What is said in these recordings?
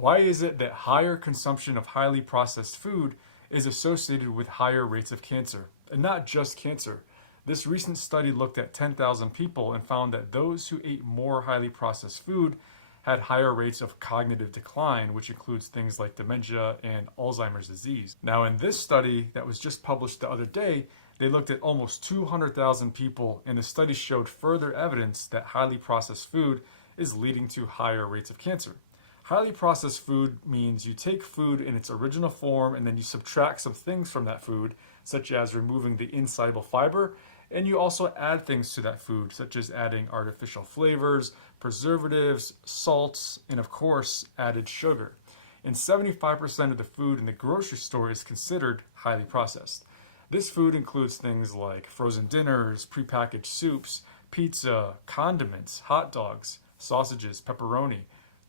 Why is it that higher consumption of highly processed food is associated with higher rates of cancer? And not just cancer. This recent study looked at 10,000 people and found that those who ate more highly processed food had higher rates of cognitive decline, which includes things like dementia and Alzheimer's disease. Now, in this study that was just published the other day, they looked at almost 200,000 people, and the study showed further evidence that highly processed food is leading to higher rates of cancer. Highly processed food means you take food in its original form and then you subtract some things from that food, such as removing the insoluble fiber, and you also add things to that food, such as adding artificial flavors, preservatives, salts, and of course, added sugar. And 75% of the food in the grocery store is considered highly processed. This food includes things like frozen dinners, prepackaged soups, pizza, condiments, hot dogs, sausages, pepperoni,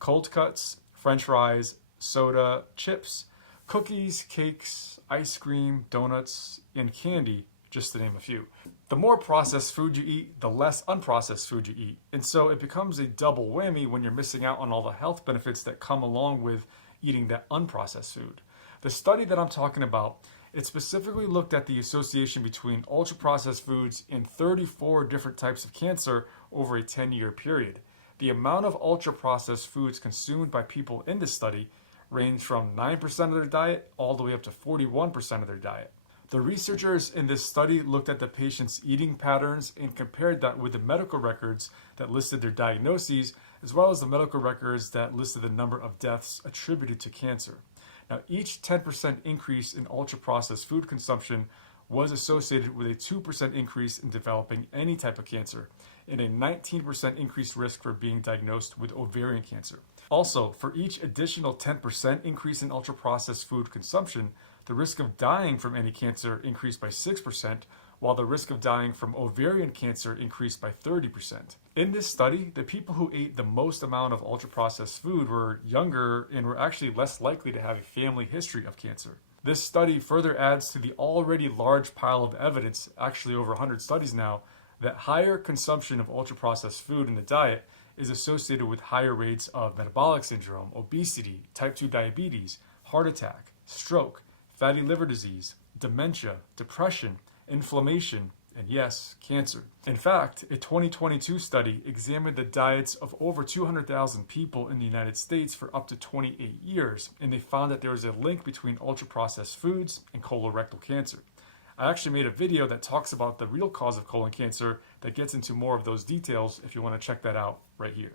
cold cuts, french fries, soda, chips, cookies, cakes, ice cream, donuts, and candy, just to name a few. The more processed food you eat, the less unprocessed food you eat. And so it becomes a double whammy when you're missing out on all the health benefits that come along with eating that unprocessed food. The study that I'm talking about, it specifically looked at the association between ultra-processed foods and 34 different types of cancer over a 10-year period. The amount of ultra-processed foods consumed by people in this study ranged from 9% of their diet all the way up to 41% of their diet. The researchers in this study looked at the patient's eating patterns and compared that with the medical records that listed their diagnoses, as well as the medical records that listed the number of deaths attributed to cancer. Now, each 10% increase in ultra-processed food consumption was associated with a 2% increase in developing any type of cancer and a 19% increased risk for being diagnosed with ovarian cancer. Also, for each additional 10% increase in ultra-processed food consumption, the risk of dying from any cancer increased by 6%, while the risk of dying from ovarian cancer increased by 30%. In this study, the people who ate the most amount of ultra-processed food were younger and were actually less likely to have a family history of cancer. This study further adds to the already large pile of evidence, actually over 100 studies now, that higher consumption of ultra-processed food in the diet is associated with higher rates of metabolic syndrome, obesity, type 2 diabetes, heart attack, stroke, fatty liver disease, dementia, depression, inflammation, and yes, cancer. In fact, a 2022 study examined the diets of over 200,000 people in the United States for up to 28 years, and they found that there was a link between ultra-processed foods and colorectal cancer. I actually made a video that talks about the real cause of colon cancer that gets into more of those details if you want to check that out right here.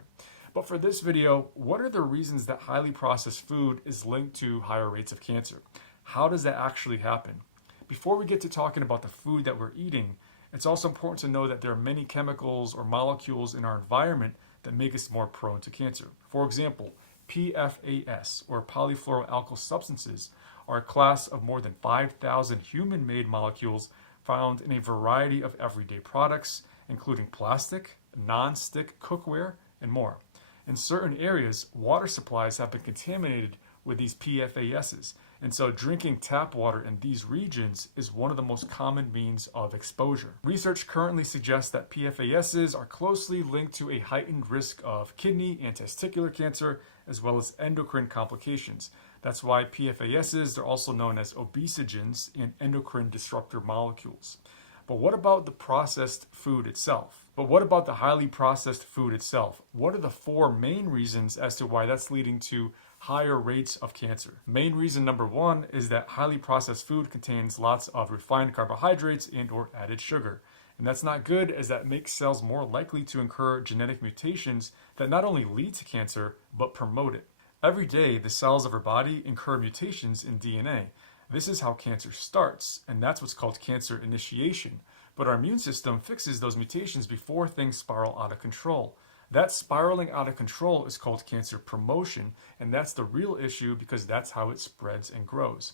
But for this video, what are the reasons that highly processed food is linked to higher rates of cancer? How does that actually happen? Before we get to talking about the food that we're eating, it's also important to know that there are many chemicals or molecules in our environment that make us more prone to cancer. For example, PFAS, or polyfluoroalkyl substances, are a class of more than 5,000 human-made molecules found in a variety of everyday products, including plastic, non-stick cookware, and more. In certain areas, water supplies have been contaminated with these PFASs, and so drinking tap water in these regions is one of the most common means of exposure. Research currently suggests that PFASs are closely linked to a heightened risk of kidney and testicular cancer, as well as endocrine complications. That's why PFASs are also known as obesogens and endocrine disruptor molecules. But what about the processed food itself? But what about the highly processed food itself? What are the four main reasons as to why that's leading to higher rates of cancer? Main reason number one is that highly processed food contains lots of refined carbohydrates and or added sugar. And that's not good, as that makes cells more likely to incur genetic mutations that not only lead to cancer, but promote it. Every day, the cells of our body incur mutations in DNA. This is how cancer starts, and that's what's called cancer initiation. But our immune system fixes those mutations before things spiral out of control. That spiraling out of control is called cancer promotion, and that's the real issue because that's how it spreads and grows.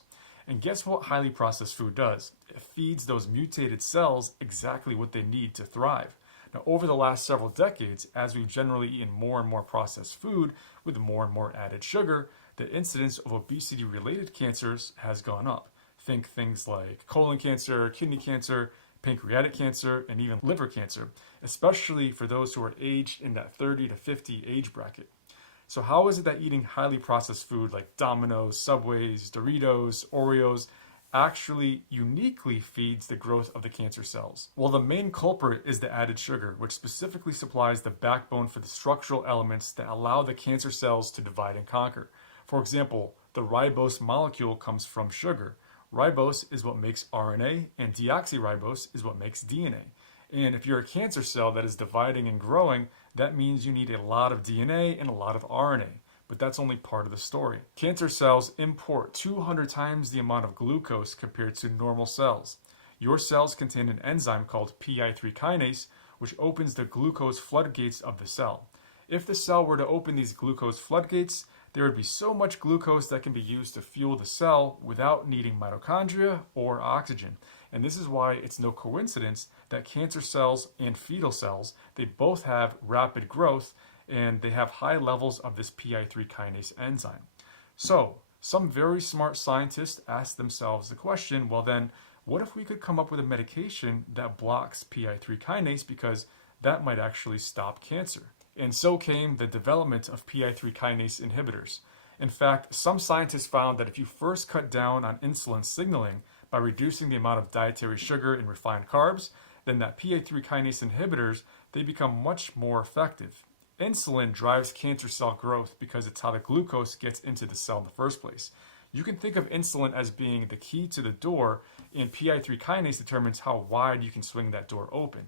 And guess what highly processed food does? It feeds those mutated cells exactly what they need to thrive. Now, over the last several decades, as we've generally eaten more and more processed food with more and more added sugar, the incidence of obesity-related cancers has gone up. Think things like colon cancer, kidney cancer, pancreatic cancer, and even liver cancer, especially for those who are aged in that 30 to 50 age bracket. So how is it that eating highly processed food like Domino's, Subways, Doritos, Oreos actually uniquely feeds the growth of the cancer cells? Well, the main culprit is the added sugar, which specifically supplies the backbone for the structural elements that allow the cancer cells to divide and conquer. For example, the ribose molecule comes from sugar. Ribose is what makes RNA, and deoxyribose is what makes DNA. And if you're a cancer cell that is dividing and growing, that means you need a lot of DNA and a lot of RNA. But that's only part of the story. Cancer cells import 200 times the amount of glucose compared to normal cells. Your cells contain an enzyme called PI3 kinase, which opens the glucose floodgates of the cell. If the cell were to open these glucose floodgates, there would be so much glucose that can be used to fuel the cell without needing mitochondria or oxygen. And this is why it's no coincidence that cancer cells and fetal cells, they both have rapid growth and they have high levels of this PI3 kinase enzyme. So, some very smart scientists asked themselves the question, well then, what if we could come up with a medication that blocks PI3 kinase, because that might actually stop cancer? And so came the development of PI3 kinase inhibitors. In fact, some scientists found that if you first cut down on insulin signaling by reducing the amount of dietary sugar and refined carbs, then that PI3 kinase inhibitors, they become much more effective. Insulin drives cancer cell growth because it's how the glucose gets into the cell in the first place. You can think of insulin as being the key to the door, and PI3 kinase determines how wide you can swing that door open.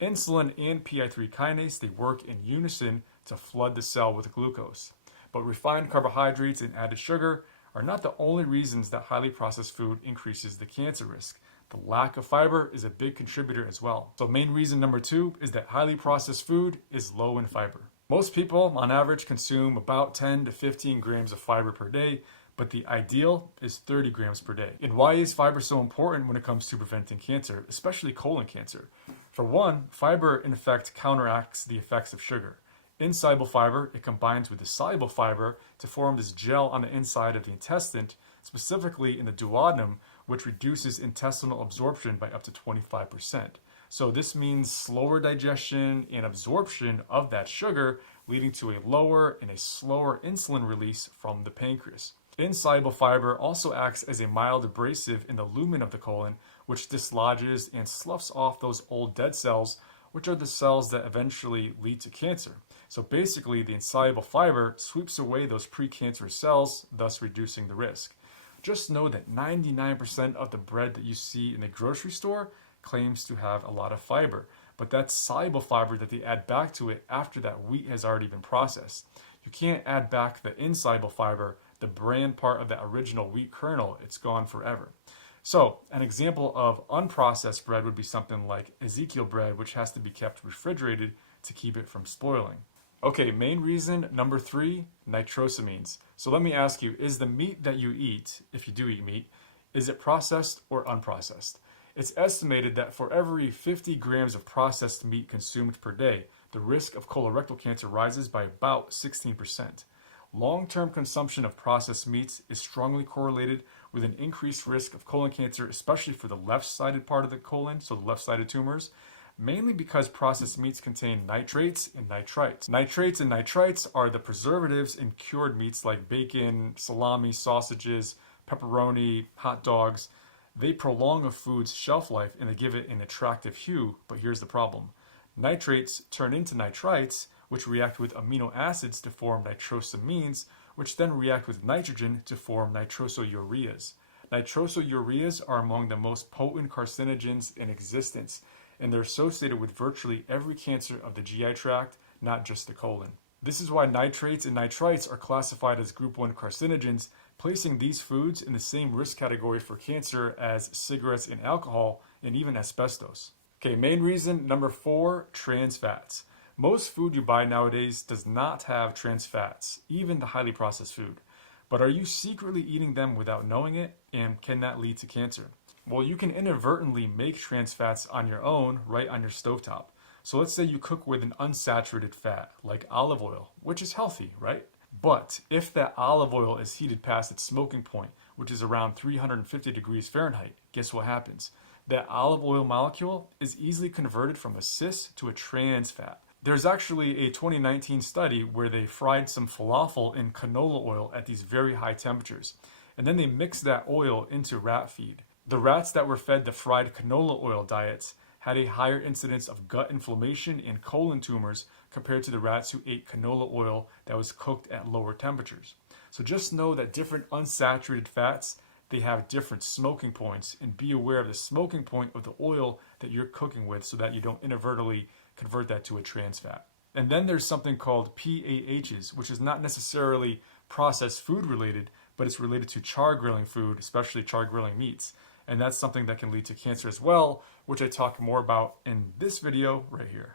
Insulin and PI3 kinase, they work in unison to flood the cell with glucose. But refined carbohydrates and added sugar are not the only reasons that highly processed food increases the cancer risk. The lack of fiber is a big contributor as well. So main reason number 2 is that highly processed food is low in fiber. Most people, on average, consume about 10 to 15 grams of fiber per day, but the ideal is 30 grams per day. And why is fiber so important when it comes to preventing cancer, especially colon cancer? For one, fiber in effect counteracts the effects of sugar. Insoluble fiber, it combines with the soluble fiber to form this gel on the inside of the intestine, specifically in the duodenum, which reduces intestinal absorption by up to 25%. So this means slower digestion and absorption of that sugar, leading to a lower and a slower insulin release from the pancreas. Insoluble fiber also acts as a mild abrasive in the lumen of the colon, which dislodges and sloughs off those old dead cells, which are the cells that eventually lead to cancer. So basically, the insoluble fiber sweeps away those precancerous cells, thus reducing the risk. Just know that 99% of the bread that you see in the grocery store claims to have a lot of fiber, but that's soluble fiber that they add back to it after that wheat has already been processed. You can't add back the insoluble fiber, the bran part of the original wheat kernel. It's gone forever. So an example of unprocessed bread would be something like Ezekiel bread, which has to be kept refrigerated to keep it from spoiling. Okay, main reason number 3, nitrosamines. So let me ask you, is the meat that you eat, if you do eat meat, is it processed or unprocessed? It's estimated that for every 50 grams of processed meat consumed per day, the risk of colorectal cancer rises by about 16%. Long-term consumption of processed meats is strongly correlated with an increased risk of colon cancer, especially for the left-sided part of the colon, so the left-sided tumors, mainly because processed meats contain nitrates and nitrites. Nitrates and nitrites are the preservatives in cured meats like bacon, salami, sausages, pepperoni, hot dogs. They prolong a food's shelf life and they give it an attractive hue, but here's the problem. Nitrates turn into nitrites, which react with amino acids to form nitrosamines, which then react with nitrogen to form nitrosoureas. Nitrosoureas are among the most potent carcinogens in existence, and they're associated with virtually every cancer of the GI tract, not just the colon. This is why nitrates and nitrites are classified as group 1 carcinogens, placing these foods in the same risk category for cancer as cigarettes and alcohol, and even asbestos. Okay, main reason number 4, trans fats. Most food you buy nowadays does not have trans fats, even the highly processed food. But are you secretly eating them without knowing it, and can that lead to cancer? Well, you can inadvertently make trans fats on your own, right on your stovetop. So let's say you cook with an unsaturated fat, like olive oil, which is healthy, right? But if that olive oil is heated past its smoking point, which is around 350 degrees Fahrenheit, guess what happens? That olive oil molecule is easily converted from a cis to a trans fat. There's actually a 2019 study where they fried some falafel in canola oil at these very high temperatures, and then they mixed that oil into rat feed. The rats that were fed the fried canola oil diets had a higher incidence of gut inflammation and colon tumors compared to the rats who ate canola oil that was cooked at lower temperatures. So just know that different unsaturated fats, they have different smoking points, and be aware of the smoking point of the oil that you're cooking with so that you don't inadvertently convert that to a trans fat. And then there's something called PAHs, which is not necessarily processed food related, but it's related to char grilling food, especially char grilling meats. And that's something that can lead to cancer as well, which I talk more about in this video right here.